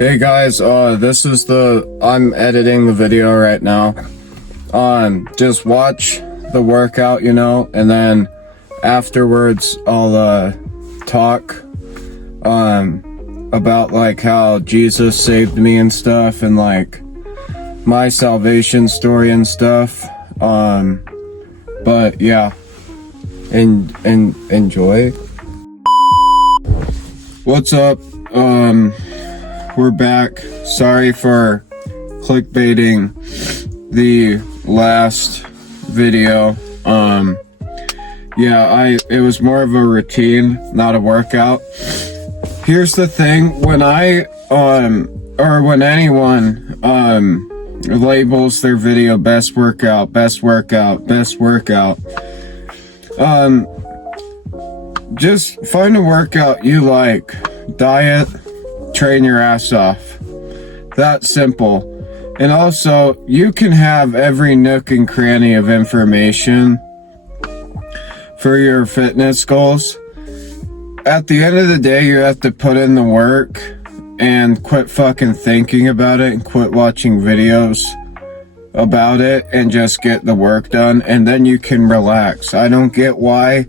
Hey guys, I'm editing the video right now. Just watch the workout, and then afterwards I'll talk about like how Jesus saved me and stuff, and like my salvation story and stuff. But yeah, and enjoy. What's up? We're back. Sorry for clickbaiting the last video. It was more of a routine, not a workout. Here's the thing, when when anyone labels their video best workout, just find a workout you like. Diet, train your ass off. That simple. And also, you can have every nook and cranny of information for your fitness goals. At the end of the day, you have to put in the work and quit fucking thinking about it and quit watching videos about it and just get the work done, and then you can relax. I don't get why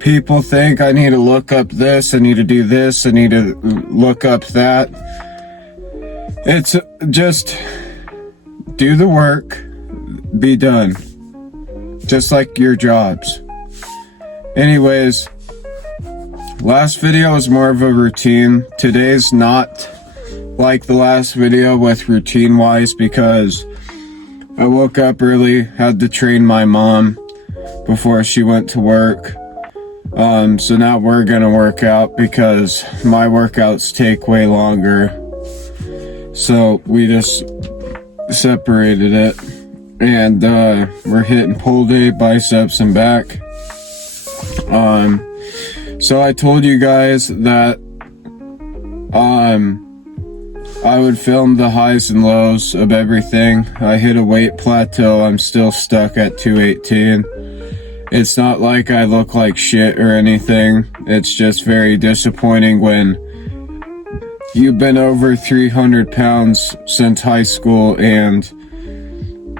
people think I need to look up this, I need to do this, I need to look up that. It's just do the work, be done. Just like your jobs. Anyways, last video was more of a routine. Today's not like the last video with routine wise, because I woke up early, had to train my mom before she went to work. So now we're gonna work out because my workouts take way longer. So we just separated it, and we're hitting pull day, biceps and back. So I told you guys that I would film the highs and lows of everything. I hit a weight plateau. I'm still stuck at 218. It's not like I look like shit or anything. It's just very disappointing when you've been over 300 pounds since high school and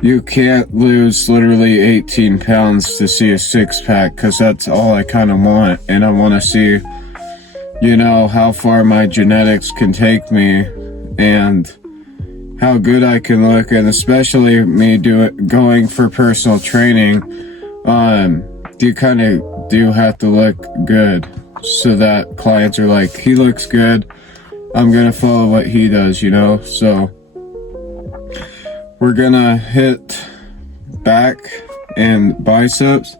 you can't lose literally 18 pounds to see a six-pack, because that's all I kind of want. And I want to see, how far my genetics can take me and how good I can look. And especially me going for personal training, you kind of do have to look good so that clients are like, he looks good, I'm gonna follow what he does, so we're gonna hit back and biceps,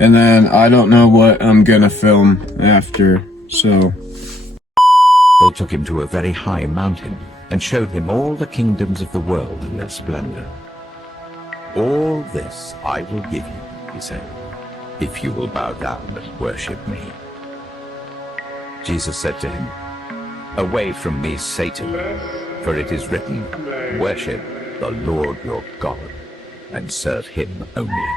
and then I don't know what I'm gonna film after. So they took him to a very high mountain and showed him all the kingdoms of the world in their splendor. All this I will give you, he said, if you will bow down and worship me. Jesus said to him, away from me, Satan, for it is written, worship the Lord your God and serve him only.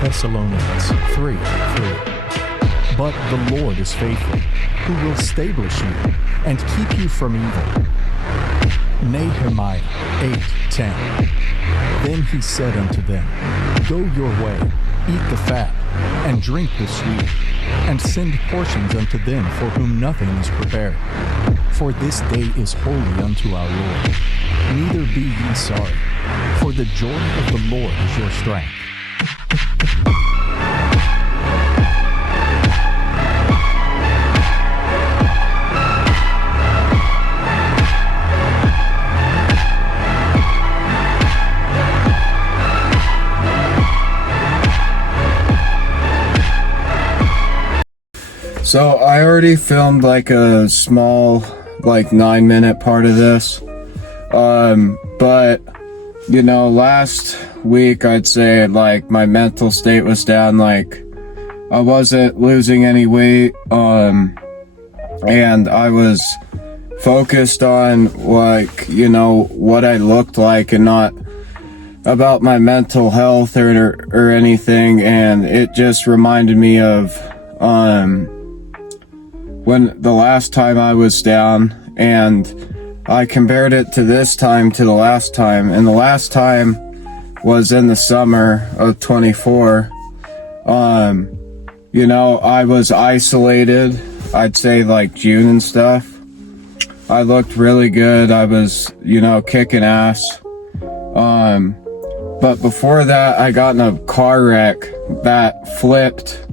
Thessalonians 3:3. But the Lord is faithful, who will establish you and keep you from evil. Nehemiah 8:10. Then he said unto them, Go your way, eat the fat, and drink the sweet, and send portions unto them for whom nothing is prepared. For this day is holy unto our Lord. Neither be ye sorry, for the joy of the Lord is your strength. So I already filmed like a small, like 9-minute part of this. But you know, last week I'd say like my mental state was down, like I wasn't losing any weight, and I was focused on like, you know, what I looked like and not about my mental health or anything. And it just reminded me of when the last time I was down, and I compared it to this time to the last time, and the last time was in the summer of 24. You know, I was isolated, I'd say like June and stuff. I looked really good, I was, you know, kicking ass. But before that, I got in a car wreck that flipped.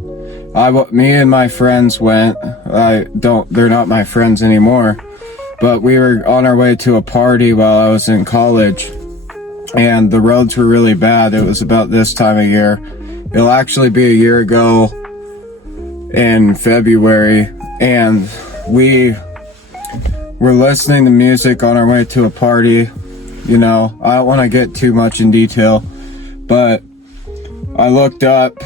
Me and my friends went, they're not my friends anymore, but we were on our way to a party while I was in college, and the roads were really bad. It was about this time of year. It'll actually be a year ago in February, and we were listening to music on our way to a party. You know, I don't want to get too much in detail, but I looked up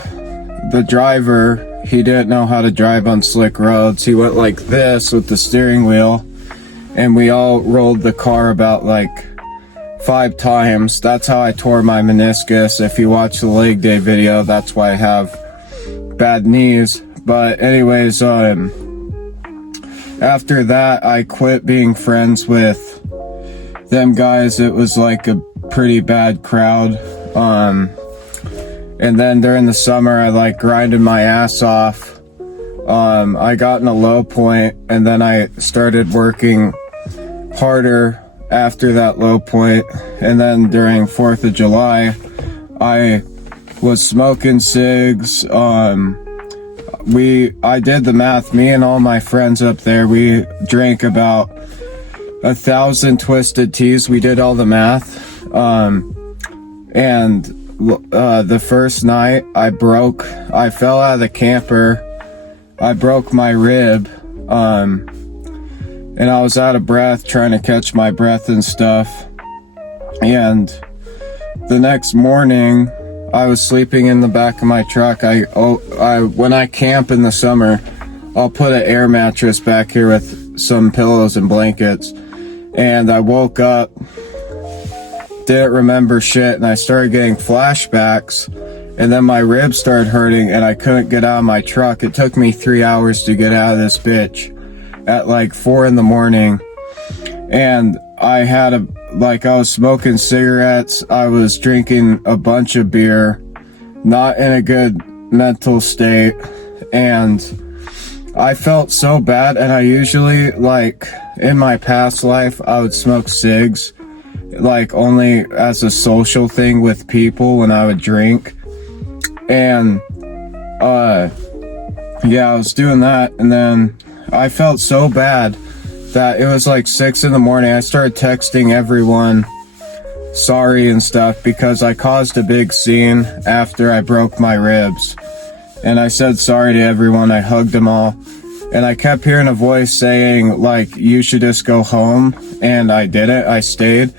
the driver. He didn't know how to drive on slick roads. He went like this with the steering wheel, and we all rolled the car about like 5 times. That's how I tore my meniscus. If you watch the leg day video, that's why I have bad knees. But anyways, after that, I quit being friends with them guys. It was like a pretty bad crowd. And then during the summer, I like grinded my ass off. I got in a low point, and then I started working harder after that low point. And then during 4th of July, I was smoking cigs. I did the math. Me and all my friends up there, we drank about 1,000 twisted teas. We did all the math. And the first night I fell out of the camper. I broke my rib, and I was out of breath trying to catch my breath and stuff. And the next morning I was sleeping in the back of my truck. When I camp in the summer, I'll put an air mattress back here with some pillows and blankets. And I woke up, didn't remember shit, and I started getting flashbacks, and then my ribs started hurting, and I couldn't get out of my truck. It took me 3 hours to get out of this bitch at like 4 in the morning. And I was smoking cigarettes, I was drinking a bunch of beer, not in a good mental state, and I felt so bad. And I usually, like, in my past life, I would smoke cigs, like, only as a social thing with people when I would drink. And, yeah, I was doing that, and then I felt so bad that it was like 6 in the morning. I started texting everyone sorry and stuff because I caused a big scene after I broke my ribs. And I said sorry to everyone. I hugged them all. And I kept hearing a voice saying, like, you should just go home. And I didn't. I stayed.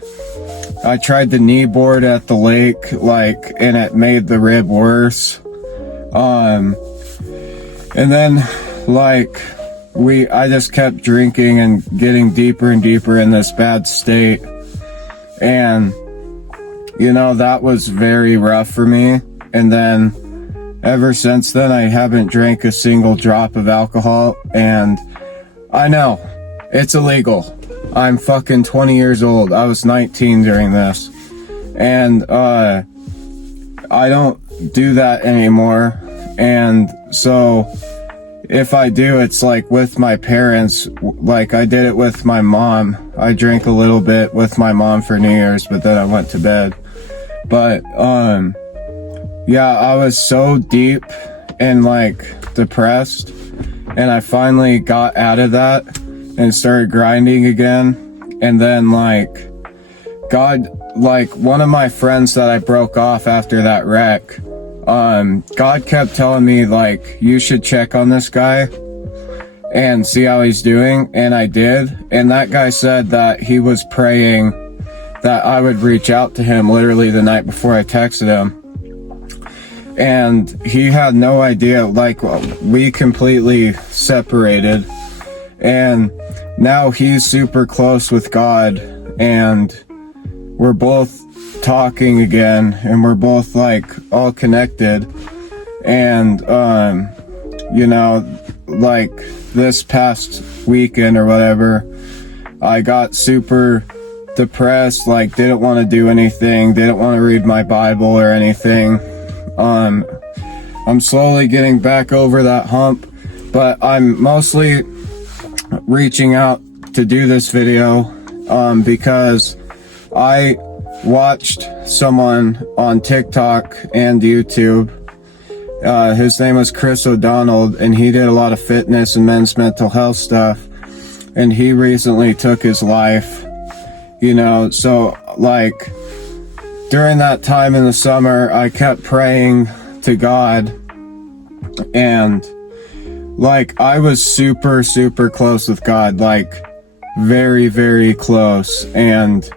I tried the knee board at the lake, like, and it made the rib worse. And then, like, I just kept drinking and getting deeper and deeper in this bad state. And, you know, that was very rough for me. And then ever since then, I haven't drank a single drop of alcohol, and I know, it's illegal. I'm fucking 20 years old. I was 19 during this. And, I don't do that anymore. And so, if I do, it's like with my parents. Like, I did it with my mom. I drank a little bit with my mom for New Year's, but then I went to bed. But, yeah, I was so deep and, like, depressed. And I finally got out of that and started grinding again. And then, like, God, like, one of my friends that I broke off after that wreck, God kept telling me, like, you should check on this guy and see how he's doing. And I did. And that guy said that he was praying that I would reach out to him literally the night before I texted him. And he had no idea, like, we completely separated. And now he's super close with God, and we're both talking again, and we're both, like, all connected. And, you know, like, this past weekend or whatever, I got super depressed, like, didn't want to do anything, didn't want to read my Bible or anything. I'm slowly getting back over that hump, but I'm mostly reaching out to do this video, because I watched someone on TikTok and YouTube. His name was Chris O'Donnell, and he did a lot of fitness and men's mental health stuff, and he recently took his life, you know. So, like, during that time in the summer, I kept praying to God, and, like, I was super, super close with God, like, very, very close. And,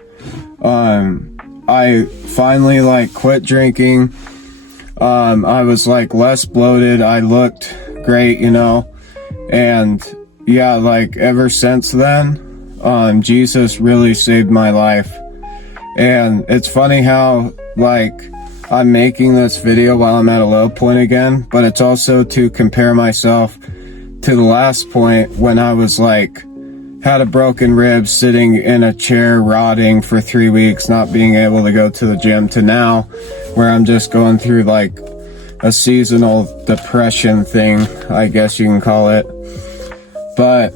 I finally, like, quit drinking. I was, like, less bloated. I looked great, you know. And, yeah, like, ever since then, Jesus really saved my life. And it's funny how, like, I'm making this video while I'm at a low point again, but it's also to compare myself to the last point when I was, like, had a broken rib, sitting in a chair rotting for 3 weeks, not being able to go to the gym, to now where I'm just going through, like, a seasonal depression thing, I guess you can call it. But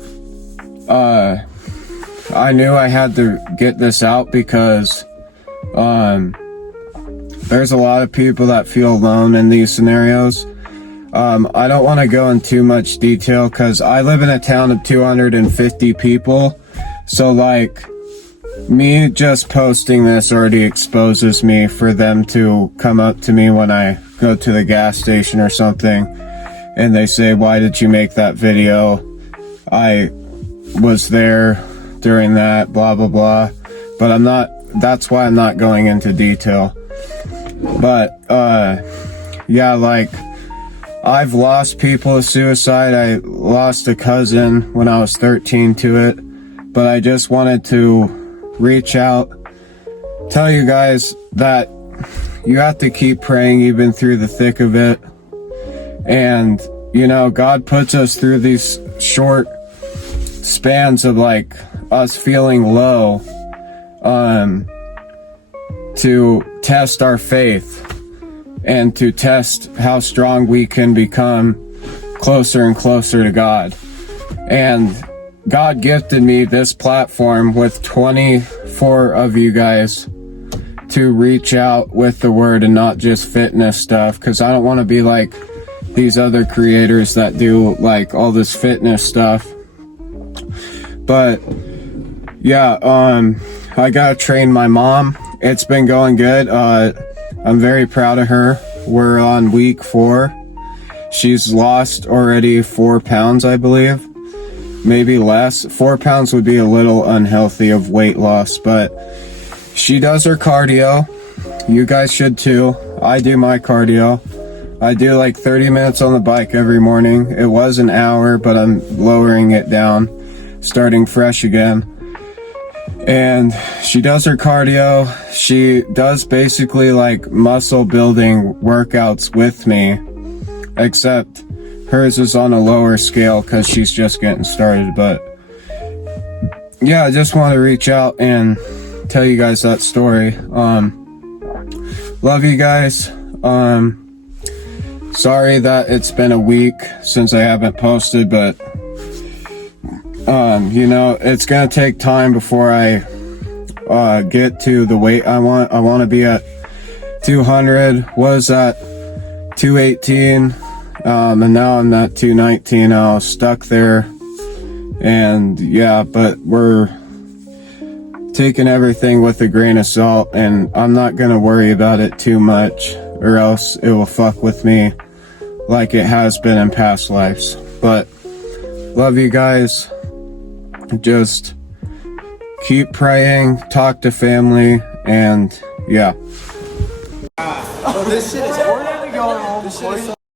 I knew I had to get this out because there's a lot of people that feel alone in these scenarios. I don't want to go in too much detail because I live in a town of 250 people. So, like, me just posting this already exposes me for them to come up to me when I go to the gas station or something, and they say, why did you make that video? I was there during that, blah, blah, blah. But I'm not, that's why I'm not going into detail. But, yeah, like, I've lost people to suicide. I lost a cousin when I was 13 to it. But I just wanted to reach out, tell you guys that you have to keep praying even through the thick of it. And, you know, God puts us through these short spans of, like, us feeling low, to test our faith and to test how strong we can become closer and closer to God. And God gifted me this platform with 24 of you guys to reach out with the word and not just fitness stuff, because I don't want to be like these other creators that do, like, all this fitness stuff. But yeah, I gotta train my mom. It's been going good. I'm very proud of her. We're on week 4. She's lost already 4 pounds, I believe. Maybe less. 4 pounds would be a little unhealthy of weight loss, but she does her cardio. You guys should too. I do my cardio. I do like 30 minutes on the bike every morning. It was an hour, but I'm lowering it down, starting fresh again. And she does her cardio. She does basically like muscle building workouts with me. except hers is on a lower scale because she's just getting started. But yeah, I just want to reach out and tell you guys that story. Love you guys. Sorry that it's been a week since I haven't posted, but you know, it's gonna take time before I get to the weight I want. I want to be at 200. Was at 218, and now I'm at 219. I was stuck there, and yeah, but we're taking everything with a grain of salt, and I'm not gonna worry about it too much, or else it will fuck with me like it has been in past lives. But love you guys. Just keep praying, talk to family, and yeah. Oh, this shit is. We're gonna be going home.